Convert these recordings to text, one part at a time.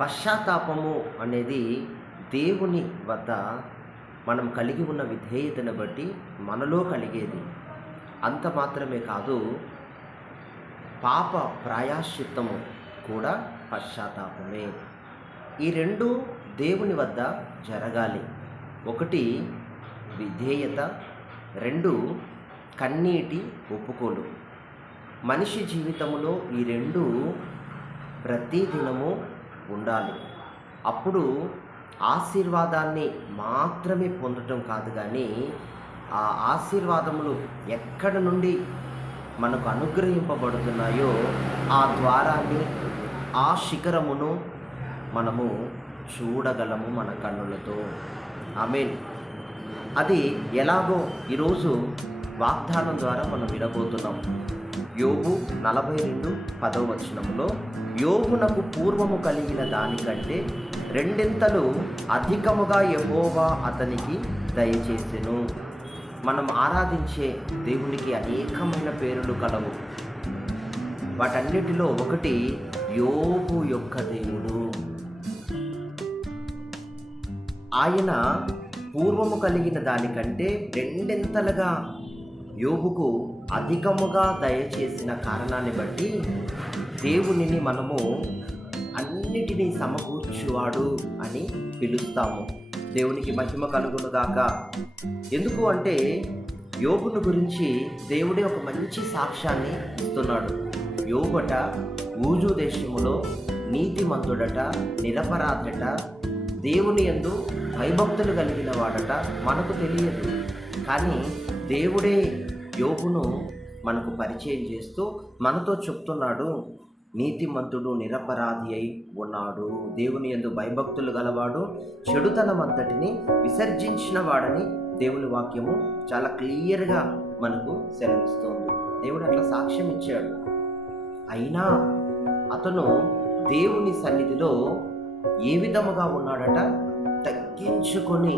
పశ్చాత్తాపము అనేది దేవుని వద్ద మనం కలిగి ఉన్న విధేయతను బట్టి మనలో కలిగేది. అంత మాత్రమే కాదు, పాప ప్రాయశ్చిత్తము కూడా పశ్చాత్తాపమే. ఈ రెండు దేవుని వద్ద జరగాలి. ఒకటి విధేయత, రెండు కన్నీటి ఒప్పుకోలు. మనిషి జీవితంలో ఈ రెండు ప్రతిదినము ఉండాలి. అప్పుడు ఆశీర్వాదాన్ని మాత్రమే పొందటం కాదు, కానీ ఆ ఆశీర్వాదములు ఎక్కడి నుండి మనకు అనుగ్రహింపబడుతున్నాయో ఆ ద్వారాన్ని, ఆ శిఖరమును మనము చూడగలము మన కన్నులతో. ఆమేన్. అది ఎలాగో ఈరోజు వాగ్దానం ద్వారా మనం వినబోతున్నాం. యోబు 42:10 యోబునకు పూర్వము కలిగిన దానికంటే రెండింతలు అధికముగా యెహోవా అతనికి దయచేసెను. మనం ఆరాధించే దేవునికి అనేకమైన పేర్లు కలవు. వాటన్నిటిలో ఒకటి యోబు యొక్క దేవుడు. ఆయన పూర్వము కలిగిన దానికంటే రెండింతలుగా యోబుకు అధికముగా దయచేసిన కారణాన్ని బట్టి దేవునిని మనము అన్నిటినీ సమకూర్చువాడు అని పిలుస్తాము. దేవునికి మహిమ కలుగునుగాక. ఎందుకు అంటే యోబును గురించి దేవుడే ఒక మంచి సాక్ష్యాన్ని ఇస్తున్నాడు. యోబట ఊజు దేశములో నీతిమంతుడట, నిరపరాధట, దేవుని యందు భయభక్తులు కలిగిన వాడట. మనకు తెలియదు, కానీ దేవుడే యోబును మనకు పరిచయం చేస్తూ మనతో చెప్తున్నాడు, నీతిమంతుడు నిరపరాధి అయి ఉన్నాడు, దేవుని యందు భయభక్తులు గలవాడు, చెడుతనమంతటిని విసర్జించిన వాడని దేవుని వాక్యము చాలా క్లియర్గా మనకు సెలవిస్తోంది. దేవుడు అట్లా సాక్ష్యం ఇచ్చాడు. అయినా అతను దేవుని సన్నిధిలో ఏ విధముగా ఉన్నాడట? తగ్గించుకొని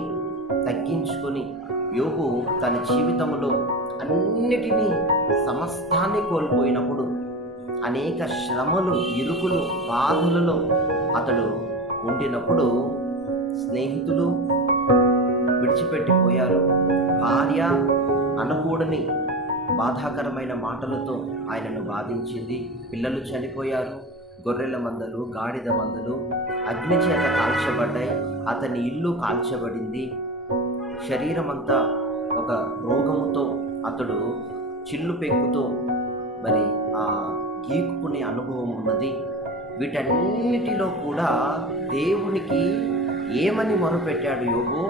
యోబు తన జీవితంలో అన్నిటినీ, సమస్తాన్ని కోల్పోయినప్పుడు, అనేక శ్రమలు, ఇరుకులు, బాధలలో అతడు ఉండినప్పుడు స్నేహితులు విడిచిపెట్టిపోయారు. భార్య అనకూడని బాధాకరమైన మాటలతో ఆయనను బాధించింది. పిల్లలు చనిపోయారు. గొర్రెల మందలు, గాడిద మందలు అగ్ని చేత కాల్చబడ్డాయి. అతని ఇల్లు కాల్చబడింది. శరీరమంతా ఒక రోగముతో అతడు చిల్లు పెక్కుతో మరి ఆ గీకుకునే అనుభవం ఉన్నది. వీటన్నిటిలో కూడా దేవునికి ఏమని మొరపెట్టాడు యోబు?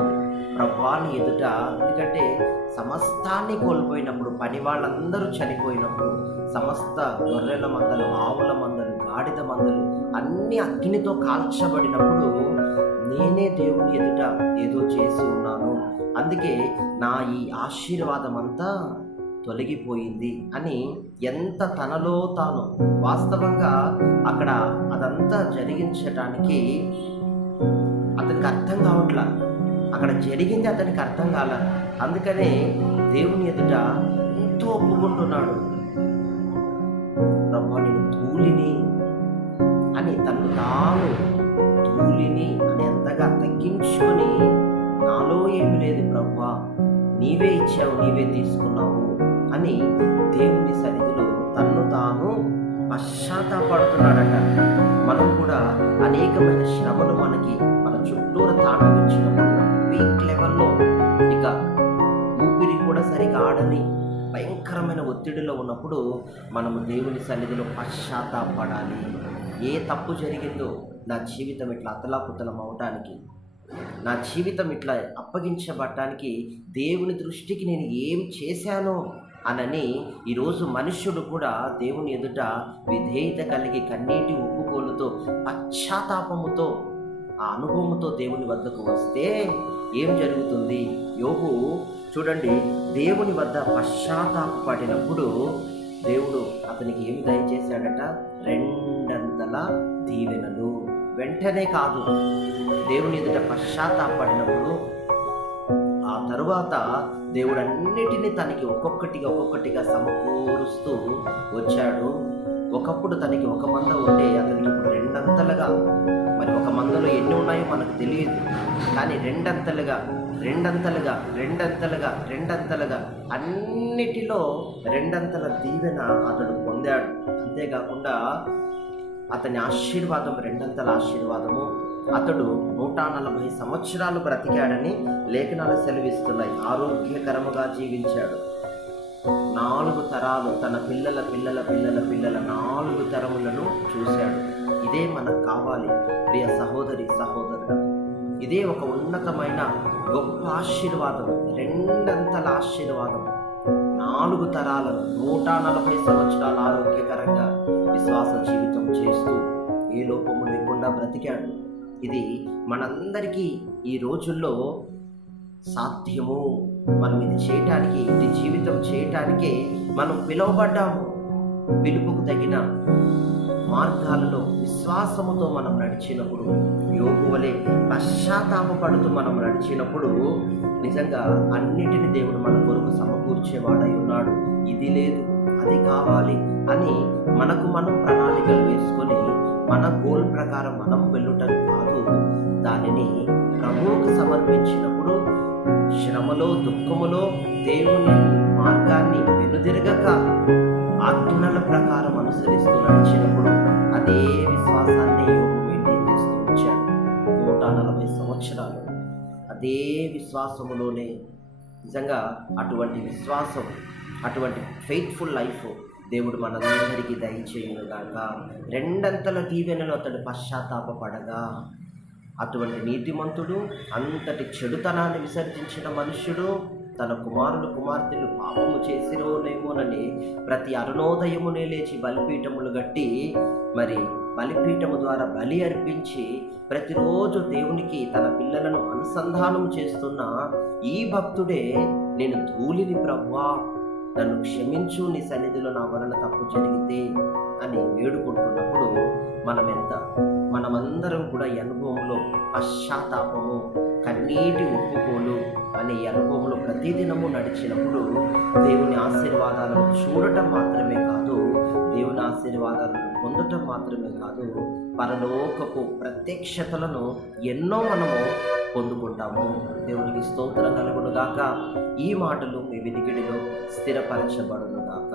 ప్రభువాని ఎదుట. ఎందుకంటే సమస్తాన్ని కోల్పోయినప్పుడు, పని వాళ్ళందరూ చనిపోయినప్పుడు, సమస్త గొర్రెల మందలు, ఆవుల మందలు, గాడిద మందలు అన్నీ అగ్నితో కాల్చబడినప్పుడు నేనే దేవుని ఎదుట ఏదో చేసి ఉన్నాను, అందుకే నా ఈ ఆశీర్వాదం అంతా తొలగిపోయింది అని ఎంత తనలో తాను వాస్తవంగా అక్కడ అదంతా జరిగించటానికి అతనికి అర్థం కావట్లా. అక్కడ జరిగింది అతనికి అర్థం కాల. అందుకనే దేవుని ఎదుట ఎంతో ఒప్పుకుంటున్నాడు. ప్రభువా, నేను ధూళిని అని తను తాను ధూళిని అని ఎంతగా తగ్గించుకొని, నాలో ఏమి లేదు ప్రభువా, నీవే ఇచ్చావు, నీవే తీసుకున్నావు అని దేవుని సన్నిధిలో తన్ను తాను పశ్చాత్తాపడుతున్నాడట. మనం కూడా అనేకమైన శ్రమలు మనకి మన చుట్టూరు తాండవించినప్పుడు, పీక్ లెవెల్లో ఇక ఊపిరి కూడా సరిగా ఆడని భయంకరమైన ఒత్తిడిలో ఉన్నప్పుడు మనము దేవుని సన్నిధిలో పశ్చాత్తాపడాలి. ఏ తప్పు జరిగిందో, నా జీవితం ఇట్లా అతలాకుతలం అవటానికి, నా జీవితం ఇట్లా అప్పగించబడటానికి దేవుని దృష్టికి నేను ఏం చేశానో అనని ఈరోజు మనుష్యుడు కూడా దేవుని ఎదుట విధేయత కలిగి కన్నీటి ఉప్పుకోలుతో పశ్చాత్తాపముతో ఆ అనుభవంతో దేవుని వద్దకు వస్తే ఏం జరుగుతుంది? యోబు చూడండి, దేవుని వద్ద పశ్చాత్తాపడినప్పుడు దేవుడు అతనికి ఏమి దయచేశాడట? రెండంతల దీవెనలు. వెంటనే కాదు, దేవుని ఎదుట పశ్చాత్తాపడినప్పుడు ఆ తరువాత దేవుడు అన్నిటినీ తనకి ఒక్కొక్కటిగా సమకూరుస్తూ వచ్చాడు. ఒకప్పుడు తనకి ఒక మంద ఉంటే అతనికి ఇప్పుడు రెండంతలుగా, మరి ఒక ఉన్నాయో మనకు తెలియదు, కానీ రెండంతలుగా రెండంతలుగా రెండంతలుగా రెండంతలుగా అన్నిటిలో రెండంతల దీవెన అతడు పొందాడు. అంతేకాకుండా అతని ఆశీర్వాదం రెండంతల ఆశీర్వాదము. అతడు 140 సంవత్సరాలు బ్రతికాడని లేఖనాలు సెలవిస్తున్నాయి. ఆరోగ్యకరముగా జీవించాడు. 4 తరాలు, తన పిల్లల పిల్లల పిల్లల పిల్లల 4 తరములను చూశాడు. ఇదే మనకు కావాలి ప్రియ సహోదరి సహోదరుడు. ఇదే ఒక ఉన్నతమైన గొప్ప ఆశీర్వాదం, రెండంతల ఆశీర్వాదం. 4 తరాలను 140 సంవత్సరాలు ఆరోగ్యకరంగా విశ్వాస జీవితం చేస్తూ ఏ లోపము లేకుండా బ్రతికాడు. ఇది మనందరికీ ఈ రోజుల్లో సాధ్యము. మనం ఇది చేయటానికి, ఇది జీవితం చేయటానికే మనం పిలువబడ్డాము. పిలుపుకు తగిన మార్గాలలో విశ్వాసముతో మనం నడిచినప్పుడు, యోబు వలె పశ్చాత్తాపపడుతూ మనం నడిచినప్పుడు నిజంగా అన్నిటిని దేవుడు మన కొరకు సమకూర్చేవాడై ఉన్నాడు. ఇది లేదు, అది కావాలి అని మనకు మనం ప్రణాళికలు వేసుకొని మన గోల్ ప్రకారం మనం వెళ్ళటం కాదు. దానిని ప్రభువుకు సమర్పించినప్పుడు శ్రమలో దుఃఖములో దేవుని మార్గాన్ని వెనుదిరగక ఆజ్ఞల ప్రకారం అనుసరిస్తూ నడిచినప్పుడు అదే విశ్వాసాన్ని యోబు మెయింటైన్ చేస్తూ వచ్చాడు. 140 సంవత్సరాలు అదే విశ్వాసములోనే. నిజంగా అటువంటి విశ్వాసం, అటువంటి ఫెయిత్ఫుల్ లైఫ్ దేవుడు మనందరికీ దయచేయునుగాక. రెండంతల దీవెనలు అతడు పశ్చాత్తాపపడగా, అటువంటి నీతిమంతుడు, అంతటి చెడుతనాన్ని విసర్జించిన మనుష్యుడు తన కుమారులు కుమార్తెలు పాపము చేసిరోనేమోనని ప్రతి అరుణోదయమునే లేచి బలిపీఠములు గట్టి మరి బలిపీఠము ద్వారా బలి అర్పించి ప్రతిరోజు దేవునికి తన పిల్లలను అనుసంధానం చేస్తున్న ఈ భక్తుడే, నేను ధూళిని ప్రభువా, నన్ను క్షమించు, నీ సన్నిధిలో నా వలన తప్పు జరిగితే అని వేడుకుంటున్నప్పుడు మనమందరం కూడా ఈ అనుభవంలో పశ్చాత్తాపము, కన్నీటి ఒప్పుకోలు అనే అనుభవంలో ప్రతిదినము నడిచినప్పుడు దేవుని ఆశీర్వాదాలను చూడటం మాత్రమే కాదు, దేవుని ఆశీర్వాదాలను పొందటం మాత్రమే కాదు, పరలోకపు ప్రత్యక్షతలను ఎన్నో మనము పొందుకుంటాము. దేవునికి స్తోత్రం కలుగునుగాక. ఈ మాటలు మీ వినికిడిలో స్థిరపరచబడునుగాక.